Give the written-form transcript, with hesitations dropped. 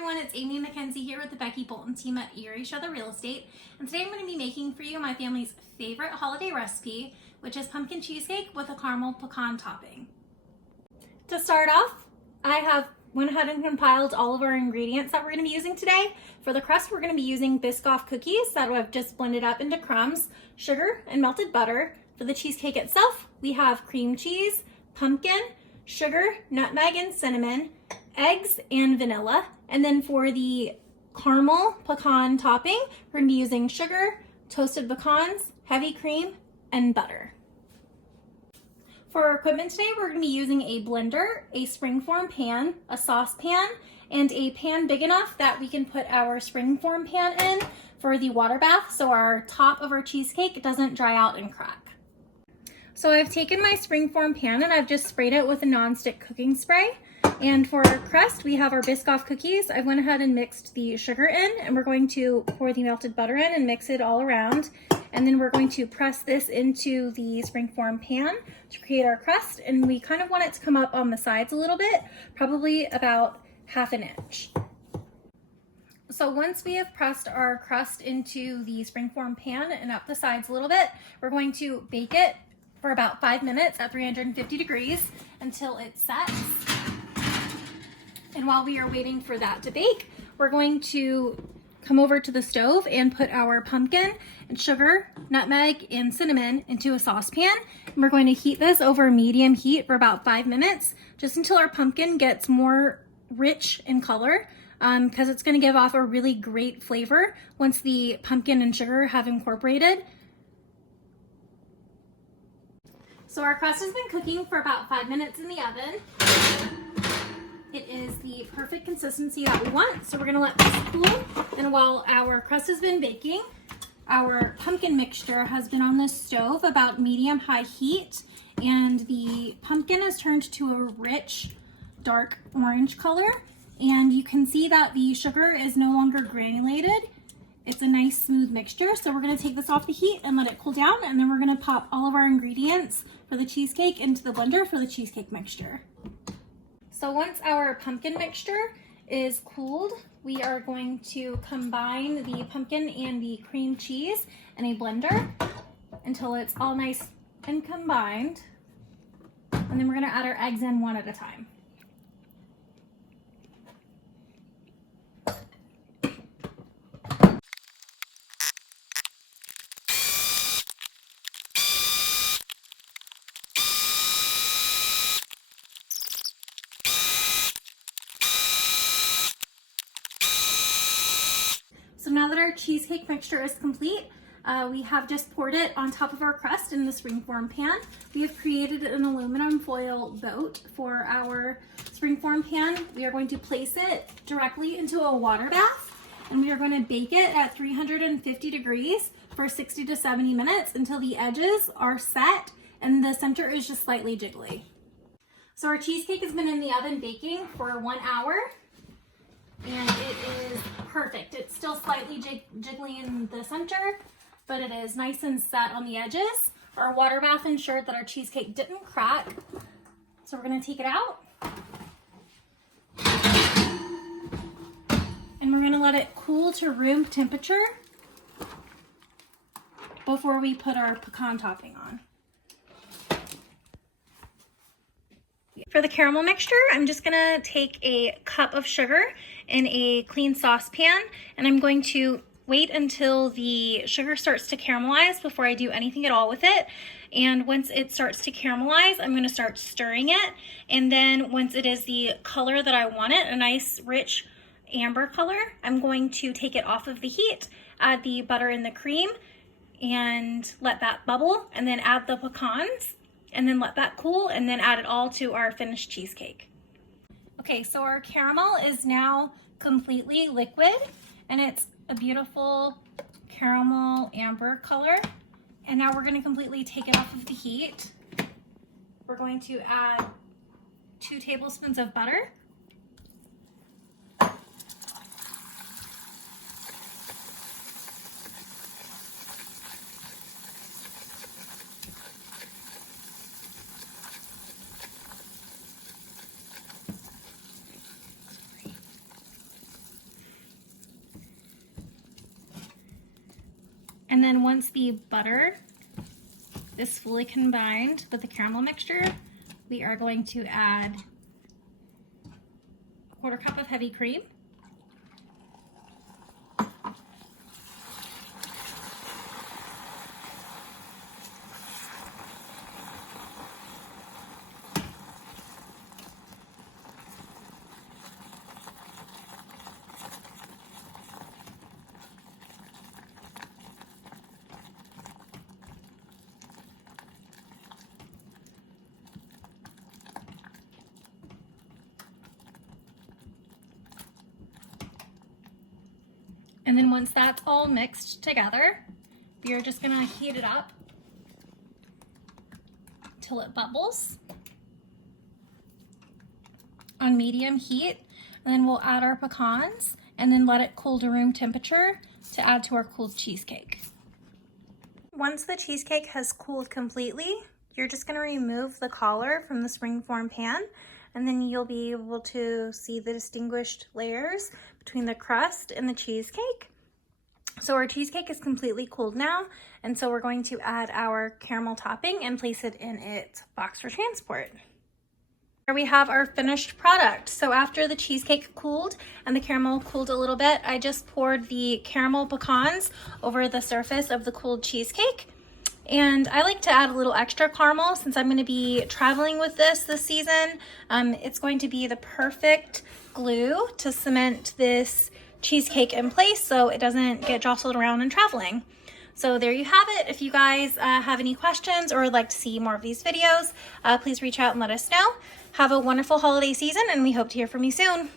everyone, it's Amy McKenzie here with the Becky Bolton team at Erie Shuther Real Estate, and today I'm going to be making for you my family's favorite holiday recipe, which is pumpkin cheesecake with a caramel pecan topping. To start off, I have went ahead and compiled all of our ingredients that we're going to be using today. For the crust, we're going to be using Biscoff cookies that I've just blended up into crumbs, sugar, and melted butter. For the cheesecake itself, we have cream cheese, pumpkin, sugar, nutmeg, and cinnamon, eggs, and vanilla. And then for the caramel pecan topping, we're going to be using sugar, toasted pecans, heavy cream, and butter. For our equipment today, we're going to be using a blender, a springform pan, a saucepan, and a pan big enough that we can put our springform pan in for the water bath so our top of our cheesecake doesn't dry out and crack. So I've taken my springform pan and I've just sprayed it with a nonstick cooking spray. And for our crust, we have our Biscoff cookies. I went ahead and mixed the sugar in, and we're going to pour the melted butter in and mix it all around. And then we're going to press this into the springform pan to create our crust. And we kind of want it to come up on the sides a little bit, probably about ½ inch. So once we have pressed our crust into the springform pan and up the sides a little bit, we're going to bake it for about 5 minutes at 350 degrees until it sets. And while we are waiting for that to bake, we're going to come over to the stove and put our pumpkin and sugar, nutmeg, and cinnamon into a saucepan. And we're going to heat this over medium heat for about 5 minutes, just until our pumpkin gets more rich in color, because it's going to give off a really great flavor once the pumpkin and sugar have incorporated. So our crust has been cooking for about 5 minutes in the oven. It is the perfect consistency that we want, so we're going to let this cool. And while our crust has been baking, our pumpkin mixture has been on the stove about medium-high heat, and the pumpkin has turned to a rich, dark orange color. And you can see that the sugar is no longer granulated. It's a nice, smooth mixture. So we're going to take this off the heat and let it cool down, and then we're going to pop all of our ingredients for the cheesecake into the blender for the cheesecake mixture. So once our pumpkin mixture is cooled, we are going to combine the pumpkin and the cream cheese in a blender until it's all nice and combined. And then we're going to add our eggs in one at a time. So now that our cheesecake mixture is complete, we have just poured it on top of our crust in the springform pan. We have created an aluminum foil boat for our springform pan. We are going to place it directly into a water bath, and we are going to bake it at 350 degrees for 60 to 70 minutes until the edges are set and the center is just slightly jiggly. So our cheesecake has been in the oven baking for 1 hour. And it is perfect. It's still slightly jiggly in the center, but it is nice and set on the edges. Our water bath ensured that our cheesecake didn't crack. So we're going to take it out. And we're going to let it cool to room temperature before we put our pecan topping on. For the caramel mixture, I'm just going to take a cup of sugar in a clean saucepan, and I'm going to wait until the sugar starts to caramelize before I do anything at all with it. And once it starts to caramelize, I'm going to start stirring it. And then once it is the color that I want it, a nice rich amber color, I'm going to take it off of the heat, add the butter and the cream, and let that bubble, and then add the pecans, and then let that cool, and then add it all to our finished cheesecake. Okay, so our caramel is now completely liquid, and it's a beautiful caramel amber color. And now we're going to completely take it off of the heat. We're going to add 2 tablespoons of butter. And then once the butter is fully combined with the caramel mixture, we are going to add a 1/4 cup of heavy cream. And then once that's all mixed together, we are just gonna heat it up till it bubbles on medium heat. And then we'll add our pecans and then let it cool to room temperature to add to our cooled cheesecake. Once the cheesecake has cooled completely, you're just gonna remove the collar from the springform pan, and then you'll be able to see the distinguished layers between the crust and the cheesecake. So our cheesecake is completely cooled now, and so we're going to add our caramel topping and place it in its box for transport. Here we have our finished product. So after the cheesecake cooled and the caramel cooled a little bit, I just poured the caramel pecans over the surface of the cooled cheesecake. And I like to add a little extra caramel since I'm going to be traveling with this season. It's going to be the perfect glue to cement this cheesecake in place so it doesn't get jostled around in traveling. So there you have it. If you guys have any questions or would like to see more of these videos, please reach out and let us know. Have a wonderful holiday season, and we hope to hear from you soon.